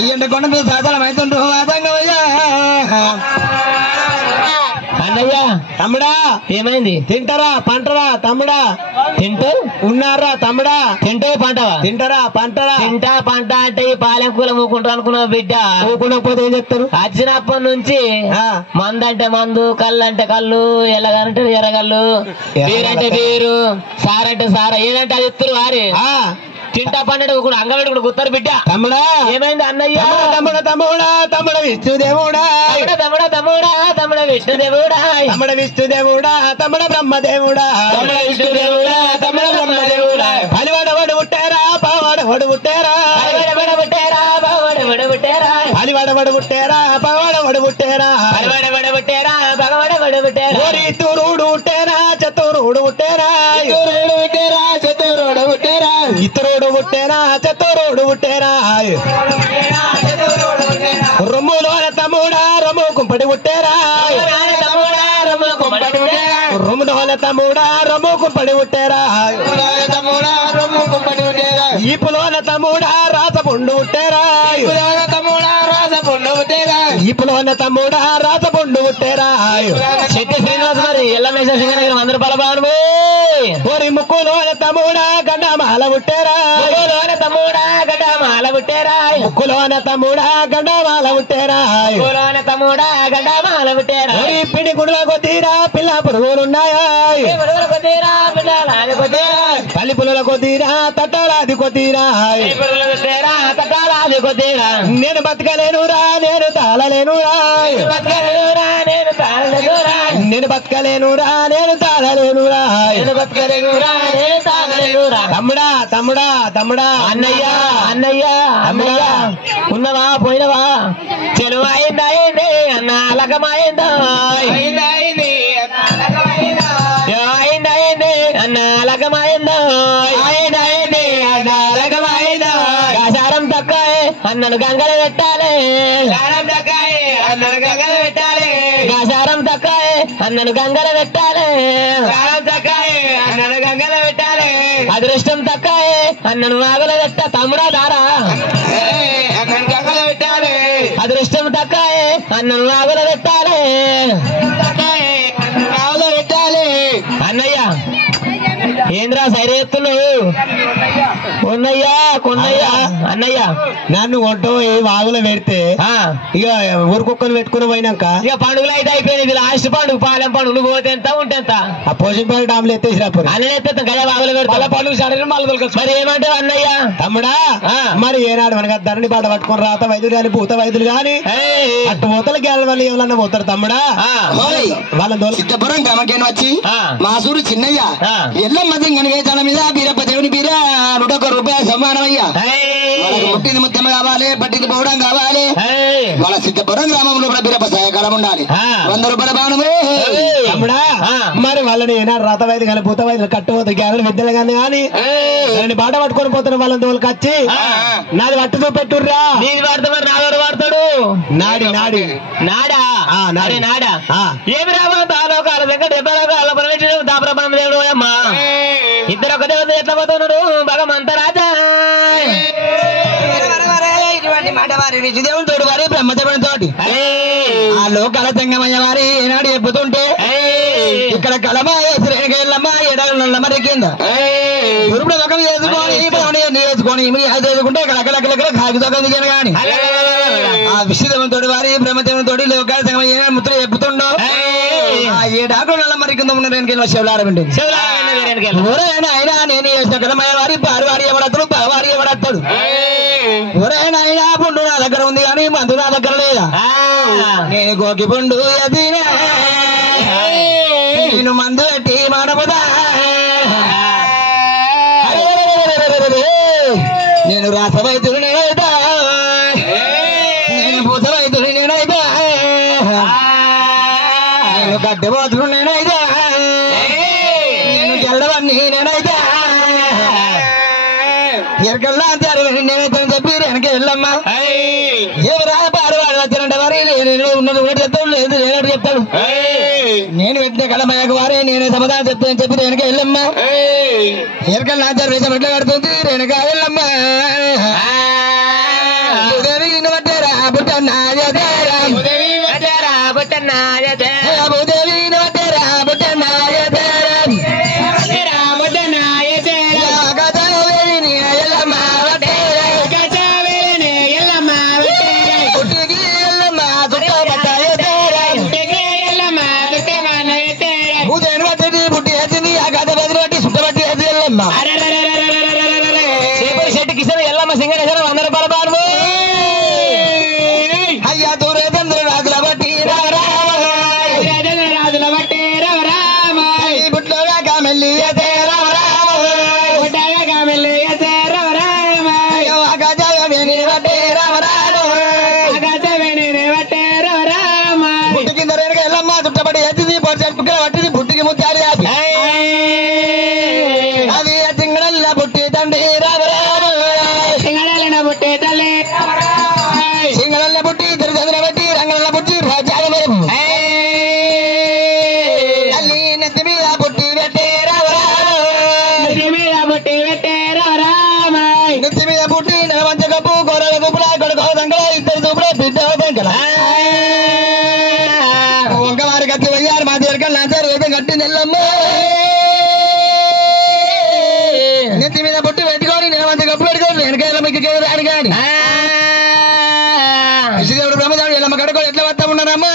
ఈ ఎండ కొండ సాధనమైతుండ్రు అదంగమయ్యా. అన్నయ్యా తమ్ముడా ఏమైంది? తింటారా పంటరా తమ్ముడా? తింటూ ఉన్నారా తమ్ముడా? తింటూ పంటవా? తింటారా పంటరా? తింటా పంట అంటే ఈ పాలెం కూల మూకుంటా అనుకున్నావు బిడ్డ. ఊకునకపోతే ఏం చెప్తారు? వచ్చినప్పటి నుంచి మందు అంటే మందు, కళ్ళు అంటే కళ్ళు, ఎల్లగంటే ఎర్రగల్లు, బీరంటే బీరు, సారంటే సార, ఏదంటే అది ఎత్తురు వారి తింటా పండు అంగబెట్టి కూడా గుత్తారు బిడ్డ. తమ్ముడా ఏమైంది అన్నయ్య? తమ్ముడా తమ్ముడా తమ్ముడ విష్ణుదేవుడా, తమ్ముడ తమ్ముడా తమ్ముడ విష్ణుదేవుడా, తమ్ముడ విష్ణుదేవుడా, తమ్ముడ బ్రహ్మదేవుడా, తమ్ముడ విష్ణుదేవుడా, తమ్ముడ బ్రహ్మదేవుడా. అలివాడవాడు పుట్టారా పావాడవాడు పుట్టారా, అలివాడవాడు పుట్టారా పావాడవాడు పుట్టారా, అలివాడవాడు పుట్టారా పావాడవాడు పుట్టారా, అలివాడవాడు పుట్టారా పావాడవాడు పుట్టారా. ఇతరుడు పుట్టారా చతురుడు పుట్టారా, చతురుడు పుట్టారా, ఇతరుడు పుట్టారా చతురుడు పుట్టారా. రొమ్ములోన తమ్ముడా రొమ్ము కుంపడి పుట్టారా, రొమ్ములోన తమ్ముడా రొమ్ము కుంపడి పుట్టారా, ఈపులోన తమ్ముడా రాసపుండు పుట్టారా, ఈపులోన తమ్ముడా రాసపుండు పుట్టారా. శెట్టి శ్రీనివాస్ మరి ఎల్లమేశ్వర సింగనగిరి 100 రూపాయల బాను. ఓరి ముక్కులోన తమ్ముడా గండమాల పుట్టారా, ముక్కులోన తమ్ముడా గడ్డమాల పుట్టారా, ముక్కులోన తమ్ముడా గండమాల పుట్టారా, ముక్కులోన తమ్ముడా గడ్డమాల పుట్టారా. పిడి గుడుల కొద్దిరా పిల్ల పురుగులున్నాయా, తల్లి పుల్లల కొద్దిరా తట్టలాది కొద్దిరా, నేను బతకలేనురా నేను తాళలేనురా, నేను బతకలేనురా నేను తాళలేనురా. తమ్ముడా తమ్ముడా తమ్ముడా అన్నయ్య అన్నయ్య అన్నయ్య ఉన్నవా పోయినవా? చెరువు అయింది అన్న లగమైందా, అయింది అన్న లగమైందా, కాసారం తక్కువ అన్నను గంగలు పెట్టాలి, కాసారం తక్కువ అన్నను గంగలు పెట్టాలి, అదృష్టం తక్కువ అన్నను వాగుల పెట్ట. తమ్ముడా దారా అదృష్టం తక్కువ అన్నను వాగుల పెట్టాలి, అన్నయ్య ఏంద్రా సైర ఎత్తున్నావు? ఉన్నయ్యా కొన్నయ్యా అన్నయ్య నన్ను కొట్టు ఏ వాగులో పెడితే ఇక ఊరుకొక్కలు పెట్టుకుని పోయినాక ఇక పండుగలు అయితే అయిపోయింది. లాస్ట్ పండుగ పాలెం పండుగ నువ్వు పోతే ఎంత ఉంటే ఎంత ఆ పోషణ డామ్లు ఎత్తేసి రాపోరు అన్నీ ఎత్తేస్తాం కదా వాగులు పెడతా పండుగ సడన్ మళ్ళీ మరి ఏమంటావు అన్నయ్య? తమ్ముడా మరి ఏనాడు మనకి ధరణి పాట పట్టుకుని రాత వైద్యులు కానీ పూత వైద్యులు కానీ అటు పోతలు గేళ్ళ వాళ్ళు ఎవరన్నా పోతారు తమ్ముడా. వాళ్ళ సిద్ధపురం గ్రామకేను వచ్చి మాసూరు చిన్నయ్య ఎల్లమ్మ గణవేశాల మీద బీరప్ప దేవుని బీర 101 రూపాయల సమానమయ్యా. వాళ్ళకి ముట్టింది ముత్యం కావాలి, పట్టింది పోవడం కావాలి. వాళ్ళ సిద్ధపురం గ్రామంలో కూడా బీరప్ప సహాయకాలం ఉండాలి. 100 రూపాయల బాణమే తమ్ముడా. మరి వాళ్ళని ఏనాడు రాత వైద్యులు కానీ పూత వైద్యులు కట్టుపోతే గేళ్ళ విద్యలు కానీ కానీ దాన్ని బాట పట్టుకొని పోతున్న వాళ్ళని తోలుకి వచ్చి నాది పట్టు చూపెట్టుర్రా. నీది వాడతా మరి నాదోడు వాడతాడు. నాడి నాడి నాడా నాడా ఏమి రాబో తాలోకాల దగ్గర 70 లోకాల పరమేశ్వరుడు దాపరబ్రహ్మ దేవుడు అమ్మా ఇద్దరు ఒక దేవత ఎట్లా పోతున్నారు భగవంత రాజా. ఇటువంటి మాట వారి విష్ణుదేవుని తోడు వారి బ్రహ్మదేవుని తోటి ఆ లోకాల సంగమయ్య వారి ఏనాడు చెప్పుతుంటే ఇక్కడ కలమాయ శ్రేణికెళ్ళమ్మ ఎడగలమ్మ కింద గురుడు ముఖం చేసుకొని చేసుకుంటే ఇక్కడ కాగితోకం దిగాను కానీ ఆ విష్ణుదేవుని తోడు వారి బ్రహ్మదేవుని తోటి లోకాల సంగమయ్య ముద్ర చెప్పుతుండో ఆ ఏడాకులు నల్ల మరి కింద ఉన్న రేణుకెళ్ళి శివలాడమండి అయినా నేను చేసిన కలమయ్య వారి వారి ఎవడతాడు వారి ఎవడతాడు ఎవరైనా అయినా పుండు నా దగ్గర ఉంది కానీ మందు నా దగ్గర లేదా. నేను గోకి పుండు ఎదినా నేను మందు పెట్టి మాడబోదా. నేను రాస వైద్యుడు నేనైతా, నేను పూత వైద్యుడు నేనైతా, నేను గడ్డి పోతుడు నేనైతా, నేను గెల్లవన్నీ నేనైతా, ఎరకల్లా అంటారు నేనైతే చెప్పి వెనక వెళ్ళమ్మా. ఎవరా పాడు వాడు వచ్చినంటే వారి ఉన్నది ఒకటి చెప్తాడు లేదు నేనటి చెప్తాడు. నేను పెట్టిన కళమయ్యకు వారే నేనే సమాధానం చెప్తానని చెప్పి వెనక వెళ్ళమ్మా. ఎరకల్ నాచారు వేషం ఎట్లా కడుతుంది వెనక వెళ్ళమ్మా. ఎల్లమ్మ సింగరేశ్వరం 100 రూపాయల బాను అయ్యా దూరే చంద్ర రాజుల బట్టి రాజుల బట్టి బుట్లోగా కామెల్లి బుట్టి కింద రేణుగా ఎల్లమ్మ చుట్టబడి ఎత్తిది పట్టింది బుట్టికి ముత్యాలి అది సింగడల్ల బుట్టి తండ్రి సింగడల్ల బుట్టి తల్లి సింగడల్ల బుట్టి చంద్ర బట్టి రంగడల్ల బుట్టి రాజాగమే తల్లి నెత్తి మీద బుట్టి పెట్టే నెత్తి మీద బుట్టి నెలవంచ కప్పు కూరల గుప్పుల కొడుకు దంగల ఇద్దరు చూపులే బిడ్డ దంగల వంకవారి కత్తి వయ్యారు మా దగ్గర లాంచారు వేదం కట్టి నెల్లమ్మ నెత్తి మీద బుట్టి పెట్టుకొని నెలవంచ కప్పు పెట్టుకొని వెనకాల మీకు రాని కాని విష్ణుదేవుడు బ్రహ్మదేవుడు ఎల్లమ్మ కడుకొని ఎట్లా వస్తా ఉన్నారమ్మా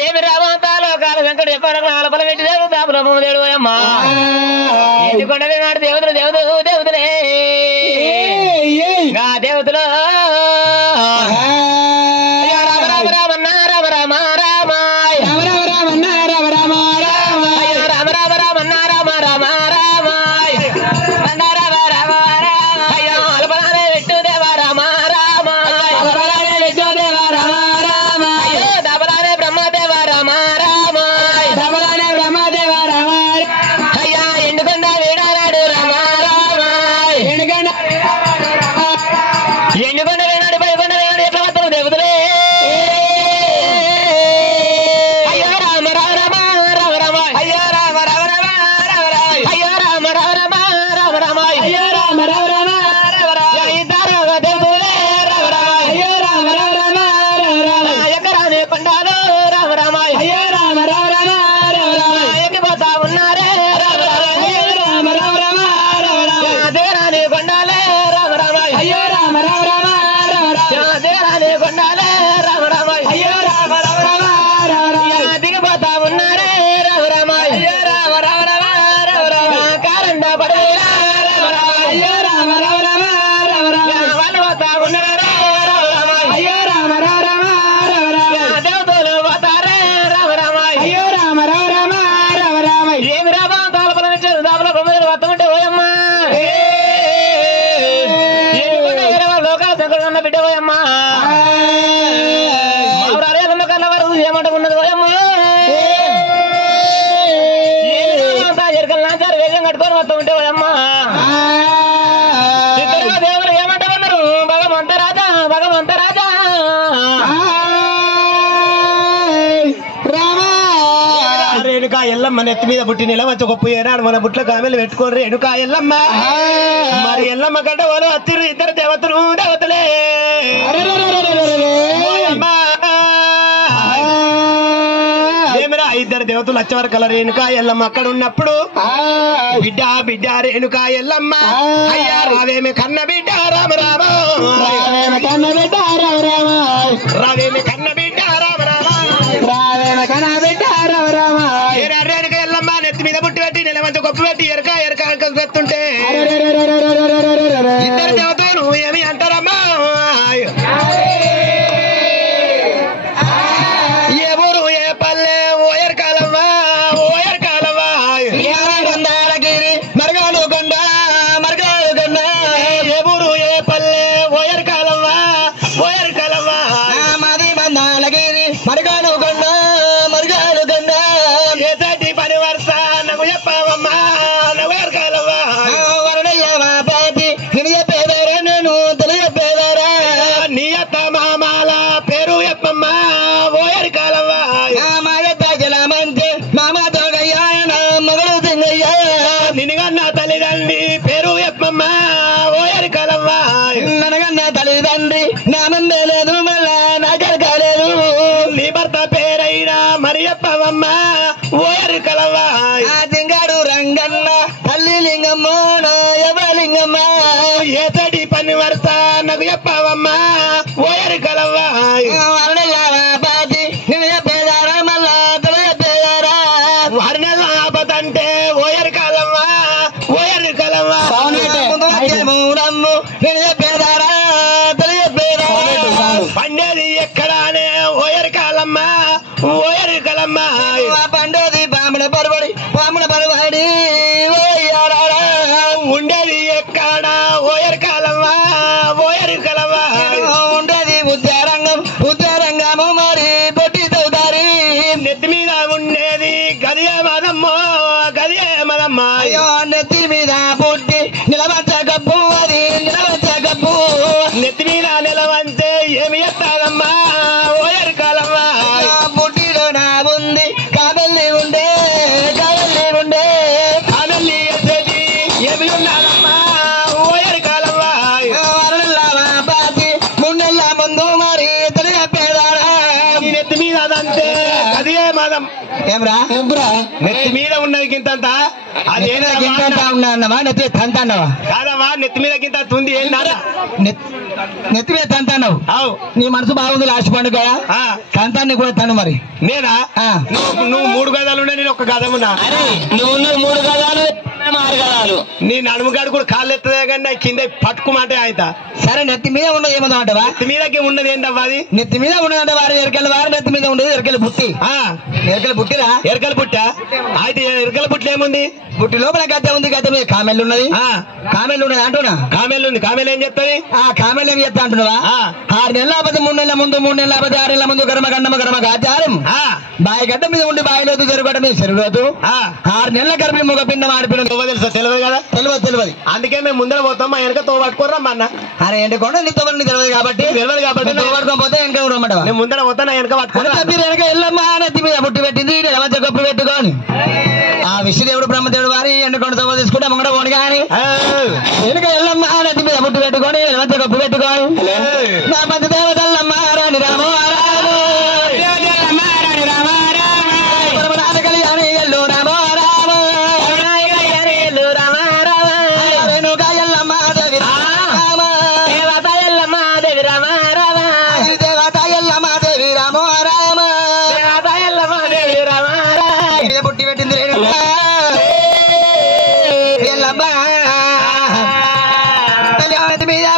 ఏమి రామంతాలో కాలు వెంకట చెప్పాడు ఆలపల పెట్టి దేవుడు బ్రహ్మదేవుడు అమ్మా ఎందుకొండవే నాడు దేవతలు దేవతలే నా దేవతలు రామ రామ రామన్న రామ రామ రామాయ రామ రామ రామన్న రామ రామ రామాయ రామ రామ రామన్న రామ రామ రామాయ అన్న రామ రామ రామ అయ్యో అలపలానే పెట్టు దేవ రామ రామాయ అలపలానే పెట్టు దేవ రామ రామాయ దబలానే బ్రహ్మదేవ రామ రామాయ దబలానే బ్రహ్మదేవ రామ అయ్యా ఎండుకొండ వీడానాడు రామ రామాయ ఎండుకొండ వేనాడు పైకొండ వేనాడు ఎట్లా వస్తాను దేవతలే అయ్యో రామ రామ రామ రామ రామ అయ్యో రామ రామ రామ రామ రామ అయ్యో రామ రామ రామ రామ రామ అయ్యో రామ రామ రామ రామ రామ ఇద్దరు దేవతలే రామ రామ అయ్యో రామ రామ రామ రామ రామ ఎక్కరానే కొండాలు రామ రామ అయ్యో రామ రామ రామ రామ రామ ఎక్కిపోతా ఉన్నారే రామ రామ అయ్యో రామ రామ రామ రామ రామ దేవరాని కొండాలే రామ రామ అయ్యో రామ రామ రామ రామ రామ దేవరాని కొండాలే రామ రామ అయ్యో రామ రామ రామ రామ రామ దిగిపోతా ఉన్నారే రామ రామ అయ్యో రామ రామ రామ రామ రామ కారండ పడేరా రామ రామ అయ్యో రామ రామ రామ రామ రామ వాళ్ళు పోతా ఉన్నారే రామ రామ అయ్యో రామ రామ రామ రామ రామ దేవతలు పోతారే రామ రామ అయ్యో రామ రామ రామ రామ రామ ఏమి రామ తాళపల నుంచి దాపల బొమ్మలు వస్తుంటే ఓయమ్మా లోకాల సంకటం బిడ్డ పోయమ్మా కన్న వరకు ఏమంటున్నది పోయమ్మా ఎరకలు నాచారు వేగం కట్టుకొని వస్తూ ఉంటే పోయమ్మా ఇద్దరు దేవుడు ఏమంటామన్నారు భగవంత రాజా భగవంత రాజా రేణుకా ఎల్లమ్మ నెత్తి మీద పుట్టి నిలవచ్చు గొప్ప ఏనాడు మన బుట్ల కామెలు పెట్టుకోరు రేణుకా ఎల్లమ్మ మరి ఎల్లమ్మ గడ్డ వాళ్ళు అత్తిరు ఇద్దరు దేవతలే ఏమిరా ఇద్దరు దేవతలు వచ్చేవారు కల రేణుకా ఎల్లమ్మ అక్కడ ఉన్నప్పుడు బిడ్డ బిడ్డ రేణుకా ఎల్లమ్మ అయ్యా రావేమి కన్న బిడ్డ రామ రామ కన్న బిడ్డ రామ రామ రావేమి కన్న బిడ్డ రామ రామ రావేమి కన్న బిడ్డ రామ రామ రేణుకా ఎల్లమ్మ నెత్తి మీద పుట్టి పెట్టి నిలమంచి గొప్ప పెట్టి ఎరక పెడుతుంటే ఇద్దరు దేవతలు ఏమి అంటారమ్మా ఏ ఊరు ఏ పల్లె ఓయర్ కాలమ్మా గిరి మరగాలు కొండ ఏ ఊరు ఏ పల్లె ఓయర్ కాలమ్మా మాది మందాలగిరి మరగాలు కొండ ఏ తటి పని వరుస నాకు చెప్పావమ్మా నగర్ కాలమ్మా వరుడయ్యవా పాపి నేను చెప్పేదారా నేను తెలియపేదారా నీ అత్త మామాల పేరు చెప్పమ్మా ఓయర్ కాలమ్మా మంచి మామ తోగయ్యా నా మగడు తింగయ్యా నిన్నగన్న తల్లిదండ్రి పేరు చెప్పమ్మా ఓయర్ కాలమ్మా ననగన్న తల్లిదండ్రి నానందే లేదు మళ్ళా నాకడ కాలేదు నీ భర్త పేరైనా మరి చెప్పవమ్మా ఓయర్ కాలమ్మా తింగాడు రంగన్న తల్లి లింగమ్మ ఎవలింగమ్మ ఏ తడి పని వరుస నాకు చెప్పవమ్మా ఓయర్ కాలమ్మా బాతి నేను చెప్పేదారా మళ్ళా తెలియపేదారా వారి నెల ఎక్కడంటే ఓయరు కాలమ్మా ఓయరు కాలమ్మా పండేది ఎక్కడానే ఓయరు కాలమ్మా ఓయరు కాలమ్మా పండేది పాముల పరబడి ఉండేది ఎక్కడ ఓయరు కాలమ్మా ఓయరు కాలమ్మా ఉండేది ఉద్యారంగము మరి పొట్టి తౌదారి నెత్తి మీద ఉండేది గదియే మదమ్మో గదియే మదమ్మ అయ్యో నెత్తి మీద పుట్టి నిలవంచ గబ్బు అది నిలవంచ గబ్బు నెత్తి మీద నిలవంటే ఏమి ఎత్తాదమ్మా ఓయరు కాలమ్మా పుట్టిలో నా ఉంది కాదల్లి ఉండే కాదల్లి ఎత్తేది ఏమి ఉన్నాదమ్మా ఓయరు కాలమ్మా పాతి 3 నెలల ముందు మరి తెలియ పేదారా నీ నెత్తి మీద అదంటే గదియే మదం ఏమ్రా నెత్తి మీద ఉన్నది గింతంత అదేనా ఉన్నావా నెత్తి తంతాన్నావా కాదమ్మా నెత్తి మీద గింత తుంది ఏందా నెత్తి మీద తంతాన్నావు అవు నీ మనసు బాగుంది లాస్ట్ పండుగ తంతాన్ని కూడా తను మరి నేనా నువ్వు 3 గదాలు ఉండే నేను 1 గదమున్నా నువ్వు 3 గదాలు 6 గదాలు నీ నడుముగాడు కూడా కాళ్ళు ఎత్తదే కానీ నా కింద పట్టుకోమంటే ఆయన సరే నెత్తి మీద ఉన్నది ఏమో అంటవా నెత్తి మీదకి ఉన్నది ఏంటవ్వ అది నెత్తి మీద ఉన్నదంటే వారి ఎరకల వారి నెత్తి మీద ఉండేది ఎరకల బుట్టి ఎరకల బుట్టిరా ఎరకల పుట్ట అయితే ఎరకల పుట్లు ఏముంది బుట్టి లోపల గద్దె ఉంది గద్దె మీద కామెల్లు ఉన్నది కామెల్లు ఉన్నది అంటున్నా కామెల్ ఉంది కామెల్ ఏం చెప్తాది ఆ కామెల్లు ఏం చెప్తా అంటున్నావా 6 నెలల ఆపది 3 నెలల ముందు 3 నెలల ఆపది 6 నెలల ముందు గర్మ గాచారం బాయి గడ్డ మీద ఉండి బాయిలోతు చెరుగడ్డ మీద చెరువులోతు 6 నెలల గర్భిణి మగ పిండం ఆడిపిల్ల తెలుసా తెలియదు కదా తెలియదు అందుకే మేము ముందర పోతాం మా వెనక తో పట్టుకోరమ్మా అన్న అరే ఏంటి కూడా నీ తోబడి తెలియదు కాబట్టి పట్టుకోకపోతే వెనక రమ్మంటావా నేను ముందర పోతా నా వెనక పట్టుకోరా మీరు వెనక వెళ్ళమ్మా నెత్తి మీద బుట్టి పెట్టింది నిలవంచ గొప్ప పెట్టుకోని ఆ విష్ణుదేవుడు బ్రహ్మదేవుడు వారి ఎండుకొండ తోవ తీసుకుంటే ముంగడ పోను కానీ వెనుక వెళ్ళమ్మా నెత్తి మీద బుట్టి పెట్టుకొని నిలవంచ గొప్ప పెట్టుకోని నా పంచ దేవతల్లమ్మ రాణి రామో కళ్యాణి ఎల్లు రామో పుట్టి పెట్టింది మీద